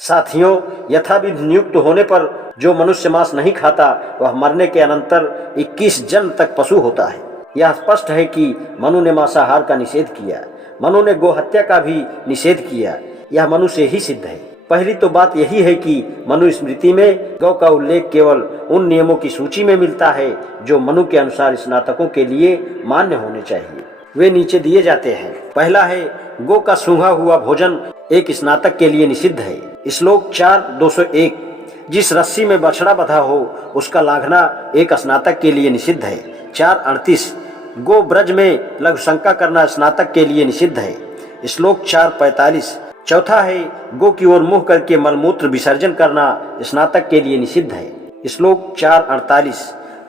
साथियों, यथाविधि नियुक्त होने पर जो मनुष्य मांस नहीं खाता वह मरने के अनंतर 21 जन्म तक पशु होता है। यह स्पष्ट है कि मनु ने मांसाहार का निषेध किया। मनु ने गोहत्या का भी निषेध किया। यह मनु से ही सिद्ध है। पहली तो बात यही है कि मनु स्मृति में गौ का उल्लेख केवल उन नियमों की सूची में मिलता है जो मनु के अनुसार स्नातकों के लिए मान्य होने चाहिए। वे नीचे दिए जाते हैं। पहला है, गौ का सूंघा हुआ भोजन एक स्नातक के लिए निषिद्ध है। श्लोक 4:201। जिस रस्सी में बछड़ा बंधा हो उसका लांघना एक स्नातक के लिए निषिद्ध है। 4:38। गो ब्रज में लघुशंका करना स्नातक के लिए निषिद्ध है। श्लोक 4:45। चौथा है, गो की ओर मुंह करके मलमूत्र विसर्जन करना स्नातक के लिए निषिद्ध है। श्लोक 4:48।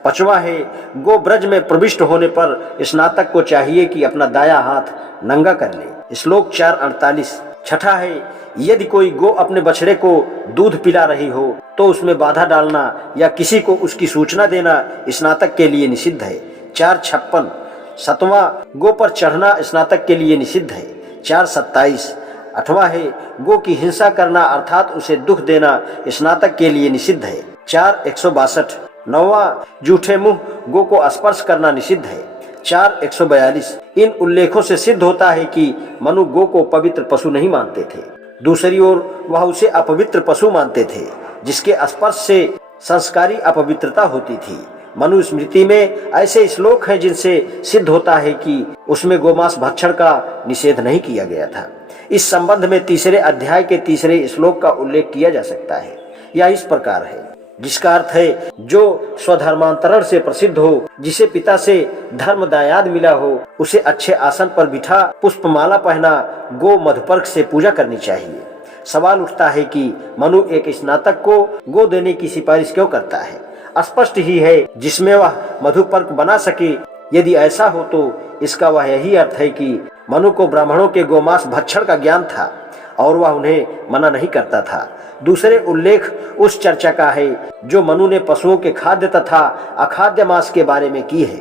पांचवा है, गो ब्रज में प्रविष्ट होने पर स्नातक को चाहिए कि अपना दाया हाथ नंगा कर ले। श्लोक 4:48। छठा है, यदि कोई गो अपने बछड़े को दूध पिला रही हो तो उसमें बाधा डालना या किसी को उसकी सूचना देना स्नातक के लिए निषिद्ध है। 4:56। सातवां, गो पर चढ़ना स्नातक के लिए निषिद्ध है। 4:27। आठवां है, गो की हिंसा करना अर्थात उसे दुख देना स्नातक के लिए निषिद्ध है। 4:162। नौवां, जूठे मुंह गो को स्पर्श करना निषिद्ध है। 4:142। इन उल्लेखों से सिद्ध होता है कि मनु गो को पवित्र पशु नहीं मानते थे। दूसरी ओर वह उसे अपवित्र पशु मानते थे जिसके स्पर्श से संस्कारी अपवित्रता होती थी। मनु स्मृति में ऐसे श्लोक हैं जिनसे सिद्ध होता है कि उसमें गोमांस भक्षण का निषेध नहीं किया गया था। इस संबंध में 3 अध्याय के 3 श्लोक का उल्लेख किया जा सकता है। यह इस प्रकार है, जिसका अर्थ है, जो स्वधर्मांतरण से प्रसिद्ध हो, जिसे पिता से धर्म दायाद मिला हो, उसे अच्छे आसन पर बिठा पुष्पमाला पहना गो मधुपर्क से पूजा करनी चाहिए। सवाल उठता है कि मनु एक स्नातक को गो देने की सिफारिश क्यों करता है? स्पष्ट ही है जिसमें वह मधुपर्क बना सके। यदि ऐसा हो तो इसका वह यही अर्थ है कि मनु को ब्राह्मणों के गोमांस भक्षण का ज्ञान था और वह उन्हें मना नहीं करता था। दूसरे उल्लेख उस चर्चा का है जो मनु ने पशुओं के खाद्य तथा अखाद्य मांस के बारे में की है।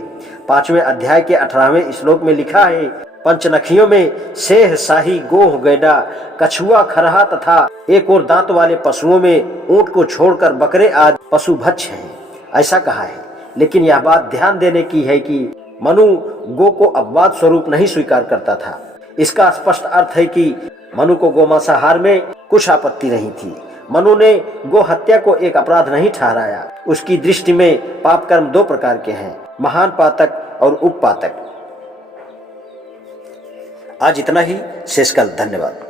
5वें अध्याय के 18वें श्लोक में लिखा है, पंचनखियों में सेह, शाही, गोह, गैडा, कछुआ, खरहा तथा एक और दांत वाले पशुओं में ऊंट को छोड़कर बकरे आदि पशु भक्ष हैं, ऐसा कहा है। लेकिन यह बात ध्यान देने की है कि मनु गो को अपवाद स्वरूप नहीं स्वीकार करता था। इसका स्पष्ट अर्थ है कि मनु को गोमांसाहार में कुछ आपत्ति नहीं थी। मनु ने गो हत्या को एक अपराध नहीं ठहराया। उसकी दृष्टि में पाप कर्म 2 प्रकार के हैं, महान पातक और उपपातक। आज इतना ही, शेष कल। धन्यवाद।